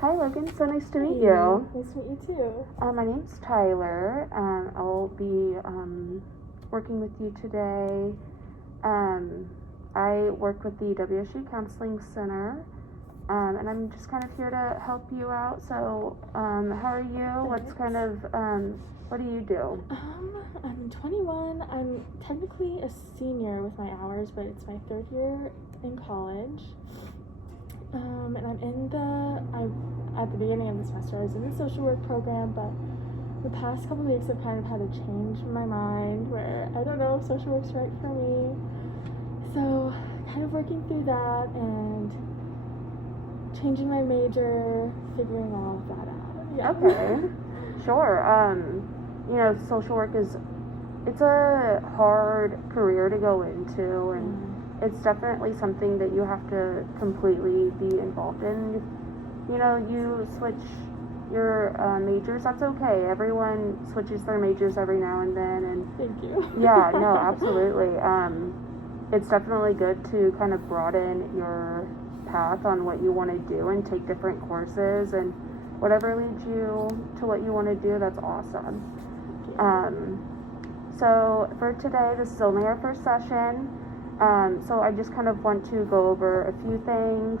Hi Logan, so nice to meet you. Nice to meet you too. My name's Tyler. I'll be working with you today. I work with the WSU Counseling Center, and I'm just kind of here to help you out. So, how are you? What do you do? I'm 21. I'm technically a senior with my hours, but it's my third year in college. And at the beginning of the semester, I was in the social work program, but the past couple of weeks I've kind of had a change in my mind where I don't know if social work's right for me. So, kind of working through that and changing my major, figuring all of that out. Yeah. Okay. Sure. Social work it's a hard career to go into, and it's definitely something that you have to completely be involved in. You switch your majors, that's okay. Everyone switches their majors every now and then, and thank you. Yeah, no, absolutely. It's definitely good to kind of broaden your path on what you want to do and take different courses, and whatever leads you to what you want to do, that's awesome. So for today, this is only our first session. So I just kind of want to go over a few things,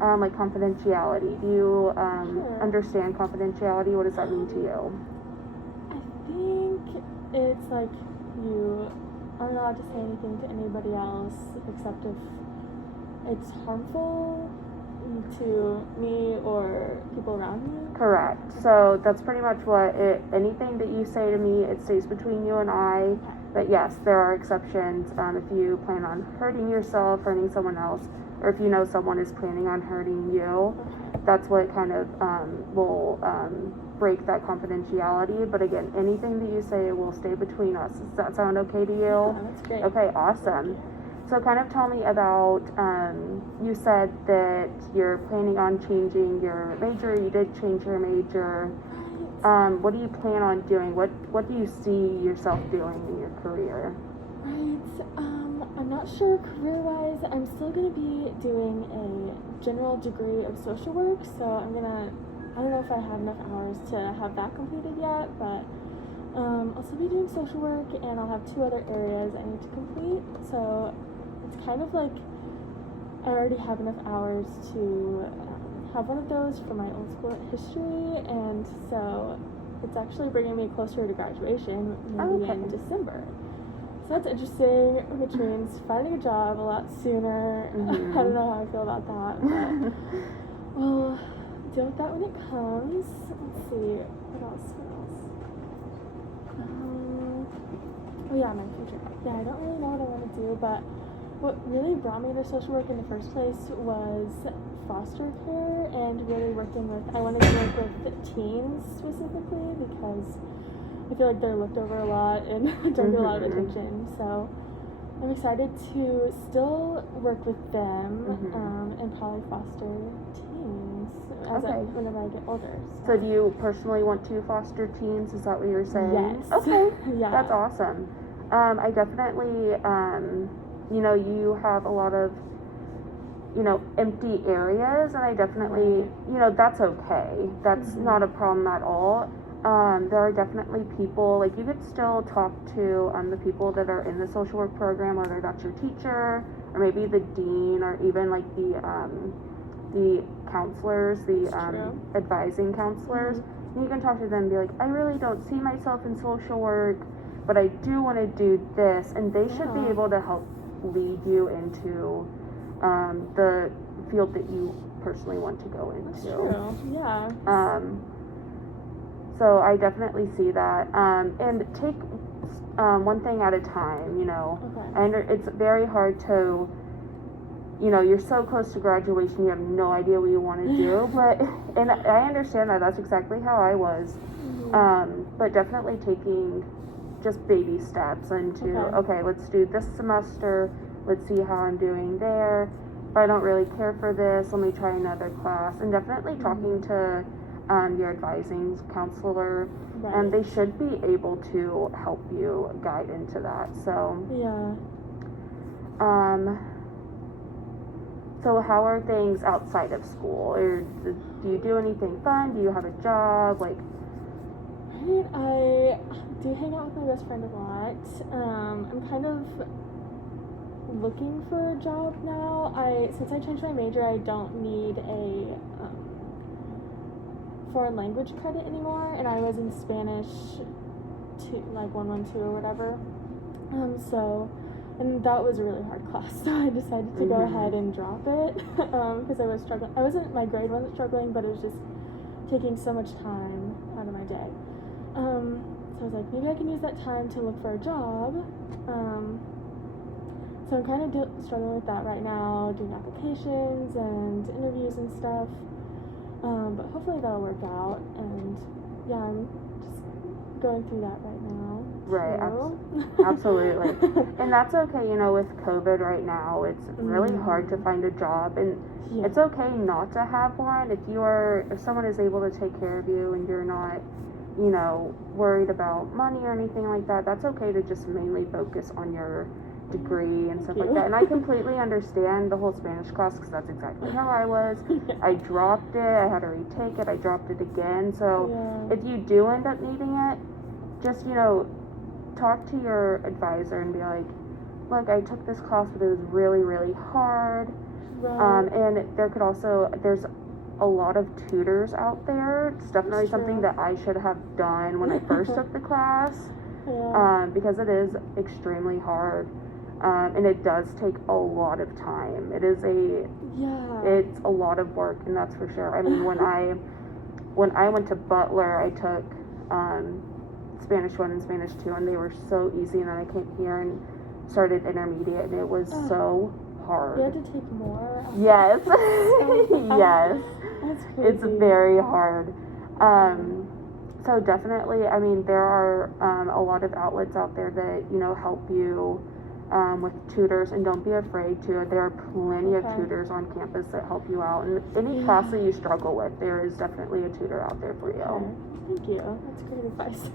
like confidentiality. Do you Sure. understand confidentiality? What does that mean to you? I think it's like you aren't allowed to say anything to anybody else except if it's harmful to me or people around me. Correct. So that's pretty much anything that you say to me, it stays between you and I. But yes, there are exceptions. If you plan on hurting yourself, hurting someone else, or if you know someone is planning on hurting you, that's what kind of will break that confidentiality. But again, anything that you say will stay between us. Does that sound okay to you? Yeah, that's great. Okay, awesome. So kind of tell me about, you said that you're planning on changing your major. You did change your major. What do you plan on doing? What do you see yourself doing in your career? Right. I'm not sure career-wise. I'm still going to be doing a general degree of social work, so I don't know if I have enough hours to have that completed yet, but I'll still be doing social work, and I'll have 2 other areas I need to complete, so it's kind of like I already have enough hours to have one of those for my old school history, and so it's actually bringing me closer to graduation, maybe in December. So that's interesting, which means finding a job a lot sooner. Mm-hmm. I don't know how I feel about that, but we'll deal with that when it comes. Let's see, what else? Oh yeah, my future. Yeah, I don't really know what I want to do, but what really brought me to social work in the first place was foster care and really I wanted to work with teens specifically because I feel like they're looked over a lot and don't get a lot of attention. So I'm excited to still work with them and probably foster teens whenever I get older. So do you personally want to foster teens? Is that what you're saying? Yes. Okay. Yeah. That's awesome. I definitely, you have a lot of, empty areas, and I definitely, that's okay. That's not a problem at all. There are definitely people, like you could still talk to the people that are in the social work program, whether that's your teacher or maybe the dean or even like the counselors, the advising counselors. And you can talk to them and be like, I really don't see myself in social work, but I do want to do this, and they should be able to help lead you into the field that you personally want to go into. That's true. Yeah. So I definitely see that. And take one thing at a time, Okay. It's very hard to, you're so close to graduation, you have no idea what you want to do, and I understand that. That's exactly how I was. But definitely taking just baby steps into, okay, let's do this semester, let's see how I'm doing there. If I don't really care for this, let me try another class. And definitely talking to your advising counselor, and they should be able to help you guide into that. So yeah. So how are things outside of school? Or do you do anything fun? Do you have a job? Like, Right, I do hang out with my best friend a lot. I'm kind of looking for a job now. Since I changed my major, I don't need a foreign language credit anymore, and I was in Spanish like 112 or whatever. And that was a really hard class, so I decided to go ahead and drop it because I was struggling. My grade wasn't struggling, but it was just taking so much time out of my day. So I was like, maybe I can use that time to look for a job. So I'm kind of struggling with that right now, doing applications and interviews and stuff. But hopefully that'll work out. And yeah, I'm just going through that right now. right, absolutely. And that's okay, you know, with COVID right now, it's really hard to find a job, and Yeah. it's okay not to have one. If someone is able to take care of you and you're not, you know, worried about money or anything like that, that's okay to just mainly focus on your degree and stuff like that. And I completely understand the whole Spanish class because that's exactly how I was. I dropped it, I had to retake it, I dropped it again. So Yeah. if you do end up needing it, just, you know, talk to your advisor and be like, look, I took this class, but it was really, really hard. Right. And there's a lot of tutors out there. It's definitely That's something true. that I should have done when I first took the class, Yeah. because it is extremely hard, and it does take a lot of time. It's a lot of work, and that's for sure. I mean, when I went to Butler, I took Spanish 1 and Spanish 2, and they were so easy, and then I came here and started intermediate, and it was so hard. You had to take more. Yes. Oh, Yes. That's crazy. It's very hard. So definitely, I mean, there are a lot of outlets out there that, you know, help you with tutors, and don't be afraid to. There are plenty of tutors on campus that help you out. And any class that you struggle with, there is definitely a tutor out there for you. Okay. Thank you. That's great advice.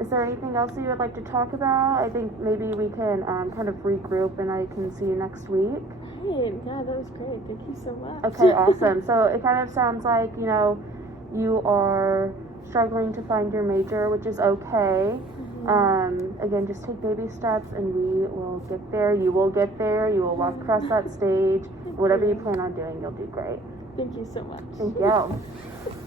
Is there anything else that you would like to talk about? I think maybe we can kind of regroup and I can see you next week. Hey, yeah, that was great. Thank you so much. Okay, awesome. So it kind of sounds like, you know, you are struggling to find your major, which is okay. Again, just take baby steps and we will get there. You will get there. You will walk across that stage. Whatever you plan on doing, you'll do great. Thank you so much. Thank you.